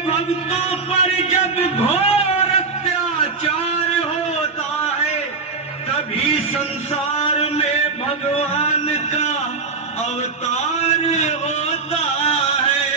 भक्तों पर जब घोर अत्याचार होता है, तभी संसार में भगवान का अवतार होता है।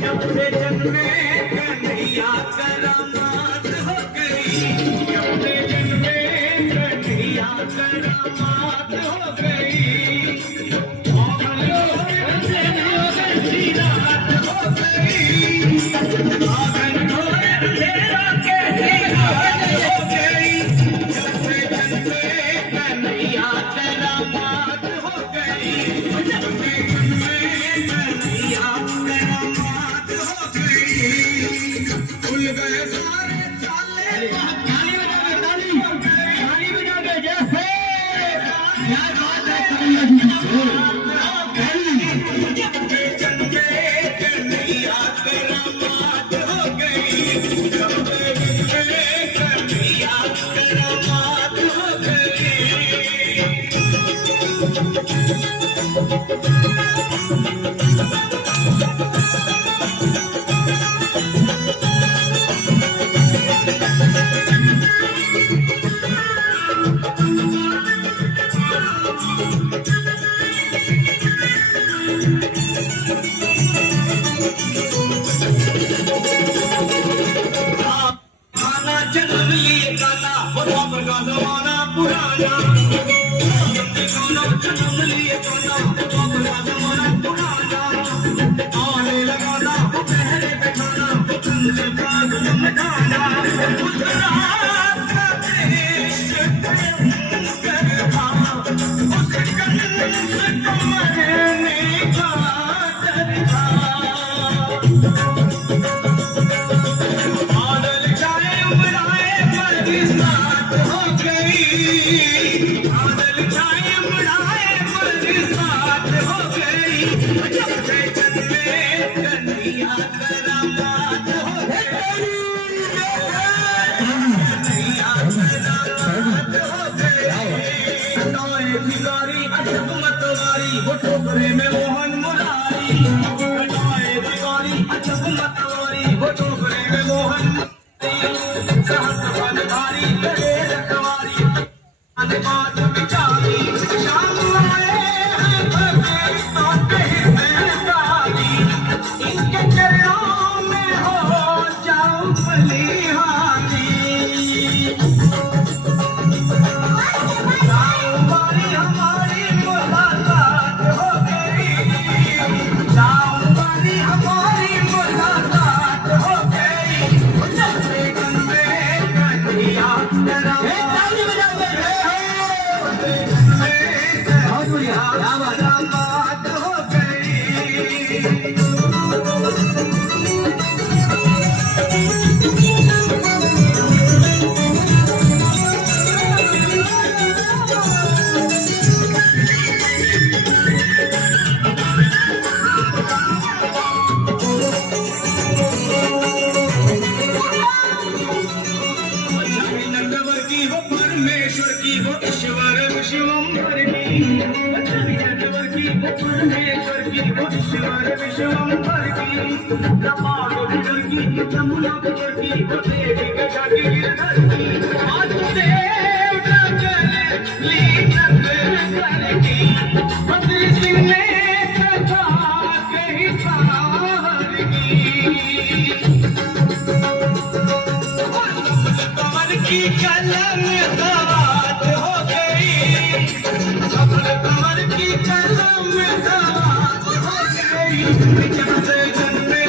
जब से जन्मे कन्हैया करामात हो गई, जब से जन्मे कन्हैया करामात हो गई, मोहन कैसी रात हो गई, मोहन अंधेरा कैसी रात हो गई, जब से जन्मे कन्हैया करामात हो गई, जब से जन्मे कन्हैया खुल गए सारे ताले। ताली बजा के जय हो। क्या बात है, जब से जन्मे कन्हैया करामात हो गई, जब से जन्मे कन्हैया करामात हो गई। जन्म लिए गाना वो बाबर का जमाना पुराना, जन्म लिए गाना वो बाबर का जमाना पुराना, आने लगाना वो पहले बैठाना वो कंधे का गम गाना, उस रात का देश करता उस कंस को मरने का डरता। बरसात हो गई, बादल छाए मुड़ाए बरसात हो गई, जब से जन्मे कन्हैया करामात हो गई, कन्हैया करामात हो गई। कटाए भिखारी अजब मतवारी वो टोकरे में मोहन मुरारी, कटाए भिखारी अजब मतवारी वो टोकरे में मोहन सहस भारी करे रखवारी बात बिचारी, शाम आए इनके चरणों में हो जाऊं बलिहारी। हमारी हमारी मुलाकात हो गई, हमारी मुलाकात हो गई, जब से जन्मे कन्हैया करामात हो गई। परमेश्वर की वो ईश्वर विश्वम्भर की, परमेश्वर की वो ईश्वर विश्वम्भर की, ब्रह्मा गोचर की जमुना गोचर की वो देवी गजा की गिरधर की, वासुदेव नगर लीलन कर की, बद्री सिंह ने कथा कही सार की, कमल की कलम दाद हो गई, सफल कमल की कलम दाद हो गई, जब से जन्मे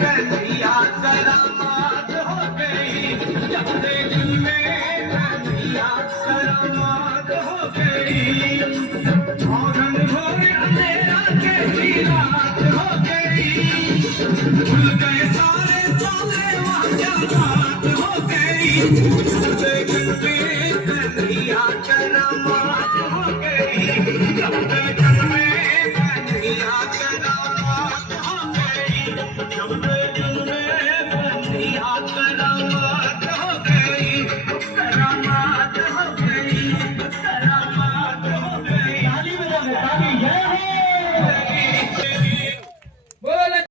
कन्हैया करामात हो गई, जब से जन्मे ये